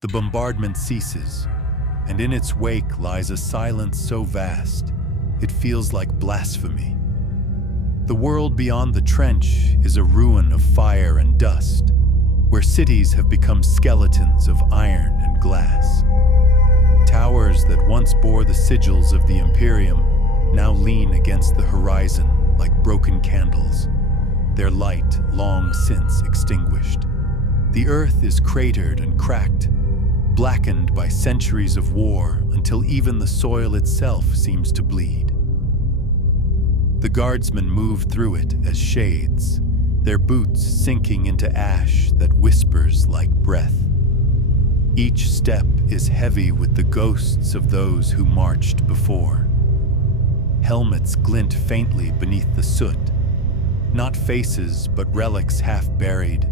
The bombardment ceases, and in its wake lies a silence so vast, it feels like blasphemy. The world beyond the trench is a ruin of fire and dust, where cities have become skeletons of iron and glass. Towers that once bore the sigils of the Imperium now lean against the horizon like broken candles, their light long since extinguished. The earth is cratered and cracked, blackened by centuries of war until even the soil itself seems to bleed. The Guardsmen move through it as shades, their boots sinking into ash that whispers like breath. Each step is heavy with the ghosts of those who marched before. Helmets glint faintly beneath the soot, not faces but relics half buried,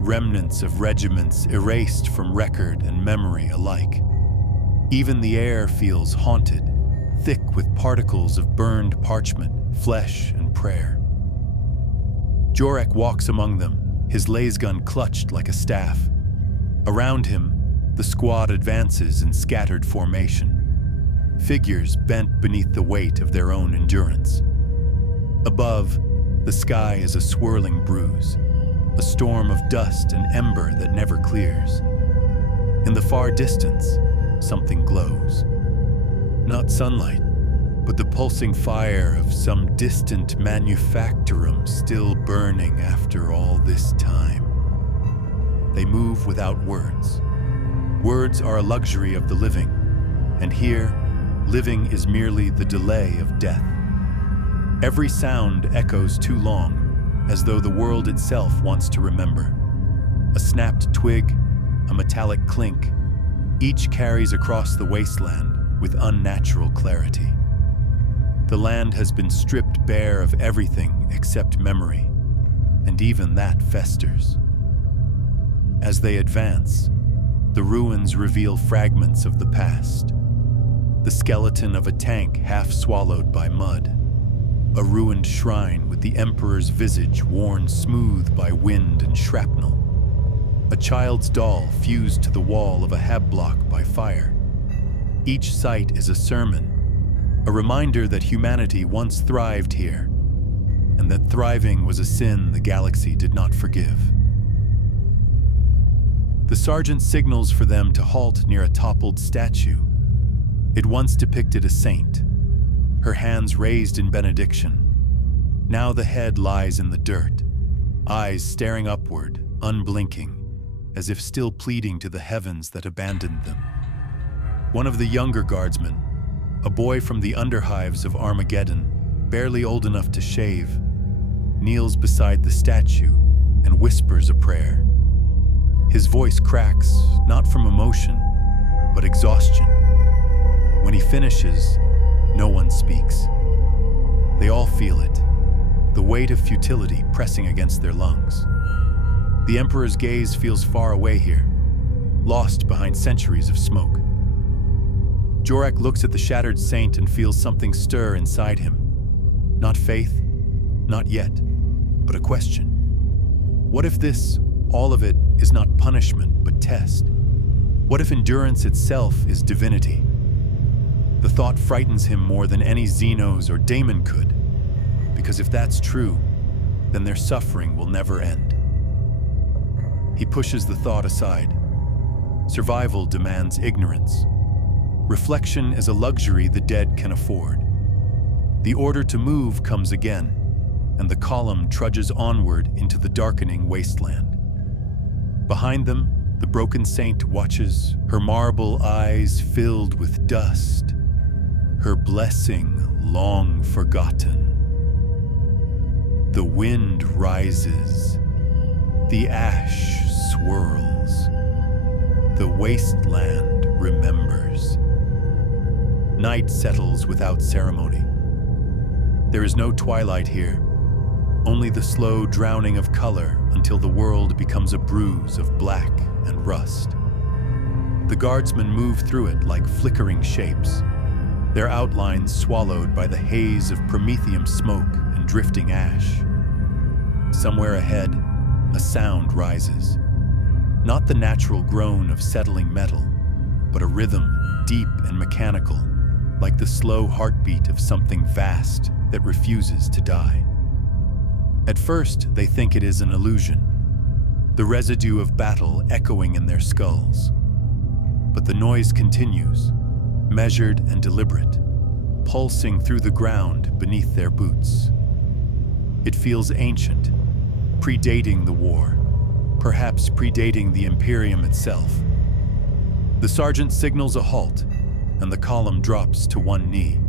remnants of regiments erased from record and memory alike. Even the air feels haunted, thick with particles of burned parchment, flesh, and prayer. Jorek walks among them, his lasgun clutched like a staff. Around him, the squad advances in scattered formation, figures bent beneath the weight of their own endurance. Above, the sky is a swirling bruise, a storm of dust and ember that never clears. In the far distance, something glows. Not sunlight, but the pulsing fire of some distant manufactorum still burning after all this time. They move without words. Words are a luxury of the living, and here, living is merely the delay of death. Every sound echoes too long, as though the world itself wants to remember. A snapped twig, a metallic clink, each carries across the wasteland with unnatural clarity. The land has been stripped bare of everything except memory, and even that festers. As they advance, the ruins reveal fragments of the past. The skeleton of a tank half swallowed by mud, a ruined shrine with the emperor's visage worn smooth by wind and shrapnel, a child's doll fused to the wall of a hab block by fire. Each site is a sermon, a reminder that humanity once thrived here, and that thriving was a sin the galaxy did not forgive. The sergeant signals for them to halt near a toppled statue. It once depicted a saint, her hands raised in benediction. Now the head lies in the dirt, eyes staring upward, unblinking, as if still pleading to the heavens that abandoned them. One of the younger guardsmen, a boy from the underhives of Armageddon, barely old enough to shave, kneels beside the statue and whispers a prayer. His voice cracks, not from emotion, but exhaustion. When he finishes, no one speaks. They all feel it, the weight of futility pressing against their lungs. The Emperor's gaze feels far away here, lost behind centuries of smoke. Jorek looks at the shattered saint and feels something stir inside him. Not faith, not yet, but a question. What if this, all of it, is not punishment, but test? What if endurance itself is divinity? The thought frightens him more than any Xenos or Daemon could, because if that's true, then their suffering will never end. He pushes the thought aside. Survival demands ignorance. Reflection is a luxury the dead can afford. The order to move comes again, and the column trudges onward into the darkening wasteland. Behind them, the broken saint watches, her marble eyes filled with dust, her blessing long forgotten. The wind rises, the ash swirls, the wasteland remembers. Night settles without ceremony. There is no twilight here, only the slow drowning of color until the world becomes a bruise of black and rust. The guardsmen move through it like flickering shapes, their outlines swallowed by the haze of promethium smoke and drifting ash. Somewhere ahead, a sound rises. Not the natural groan of settling metal, but a rhythm deep and mechanical, like the slow heartbeat of something vast that refuses to die. At first, they think it is an illusion, the residue of battle echoing in their skulls. But the noise continues, measured and deliberate, pulsing through the ground beneath their boots. It feels ancient, predating the war, perhaps predating the Imperium itself. The sergeant signals a halt, and the column drops to one knee.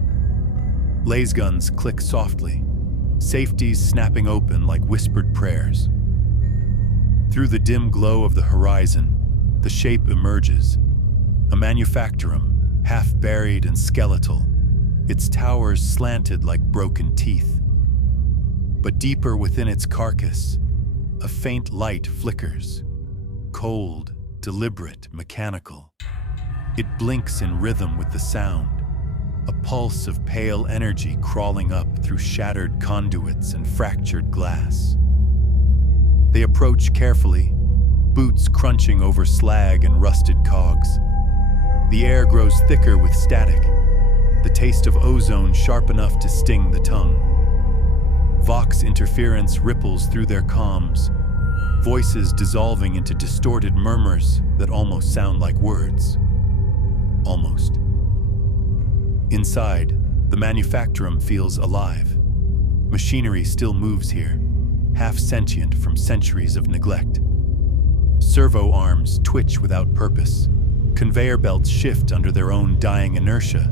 Laser guns click softly, safeties snapping open like whispered prayers. Through the dim glow of the horizon, the shape emerges, a manufactorum, half buried and skeletal, its towers slanted like broken teeth. But deeper within its carcass, a faint light flickers, cold, deliberate, mechanical. It blinks in rhythm with the sound, a pulse of pale energy crawling up through shattered conduits and fractured glass. They approach carefully, boots crunching over slag and rusted cogs. The air grows thicker with static, the taste of ozone sharp enough to sting the tongue. Vox interference ripples through their comms, voices dissolving into distorted murmurs that almost sound like words. Almost. Inside, the manufactorum feels alive. Machinery still moves here, half sentient from centuries of neglect. Servo arms twitch without purpose, conveyor belts shift under their own dying inertia,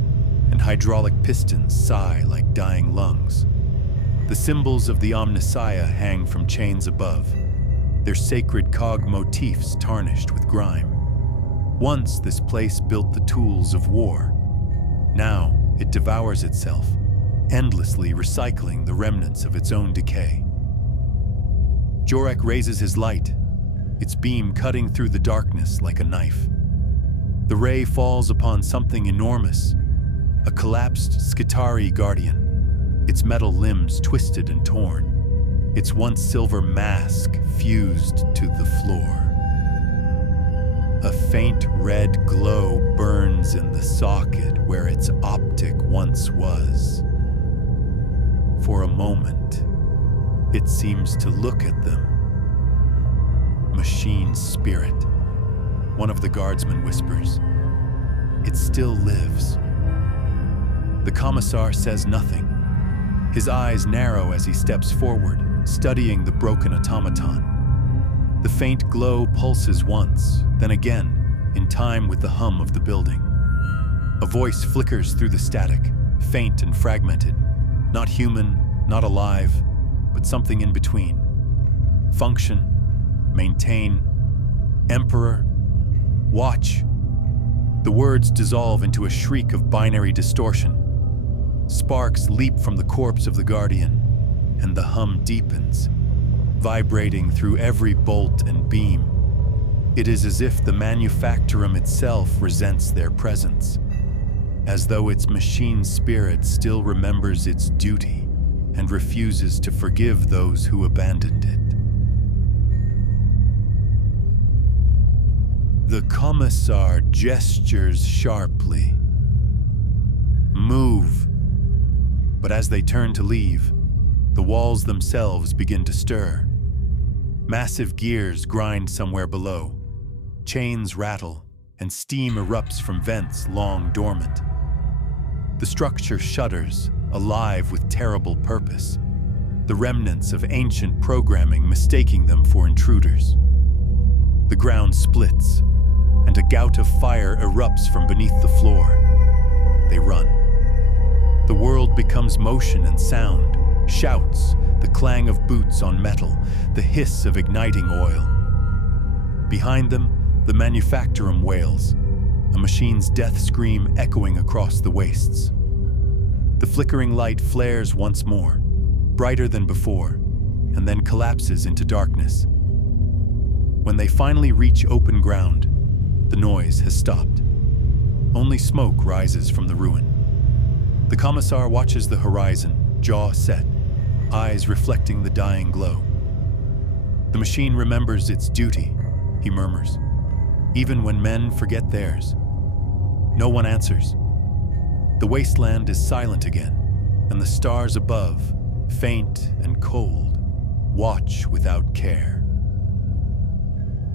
and hydraulic pistons sigh like dying lungs. The symbols of the Omnissiah hang from chains above, their sacred cog motifs tarnished with grime. Once this place built the tools of war. Now it devours itself, endlessly recycling the remnants of its own decay. Jorek raises his light, its beam cutting through the darkness like a knife. The ray falls upon something enormous, a collapsed Skitari guardian, its metal limbs twisted and torn, its once silver mask fused to the floor. A faint red glow burns in the socket where its optic once was. For a moment, it seems to look at them. Machine spirit, one of the guardsmen whispers. It still lives. The commissar says nothing. His eyes narrow as he steps forward, studying the broken automaton. The faint glow pulses once, then again, in time with the hum of the building. A voice flickers through the static, faint and fragmented. Not human, not alive, but something in between. Function, maintain, emperor, watch. The words dissolve into a shriek of binary distortion. Sparks leap from the corpse of the guardian, and the hum deepens, vibrating through every bolt and beam. It is as if the manufactorum itself resents their presence, as though its machine spirit still remembers its duty and refuses to forgive those who abandoned it. The commissar gestures sharply. Move. But as they turn to leave, the walls themselves begin to stir. Massive gears grind somewhere below. Chains rattle, and steam erupts from vents long dormant. The structure shudders, alive with terrible purpose, the remnants of ancient programming mistaking them for intruders. The ground splits, and a gout of fire erupts from beneath the floor. They run. The world becomes motion and sound, shouts, the clang of boots on metal, the hiss of igniting oil. Behind them, the manufactorum wails, a machine's death scream echoing across the wastes. The flickering light flares once more, brighter than before, and then collapses into darkness. When they finally reach open ground, the noise has stopped. Only smoke rises from the ruin. The commissar watches the horizon, jaw set, eyes reflecting the dying glow. The machine remembers its duty, he murmurs, even when men forget theirs. No one answers. The wasteland is silent again, and the stars above, faint and cold, watch without care.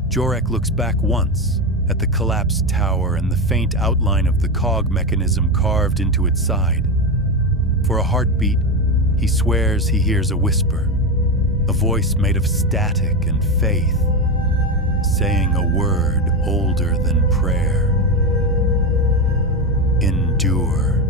Jorek looks back once at the collapsed tower and the faint outline of the cog mechanism carved into its side. For a heartbeat, he swears he hears a whisper, a voice made of static and faith, saying a word older than prayer. Endure.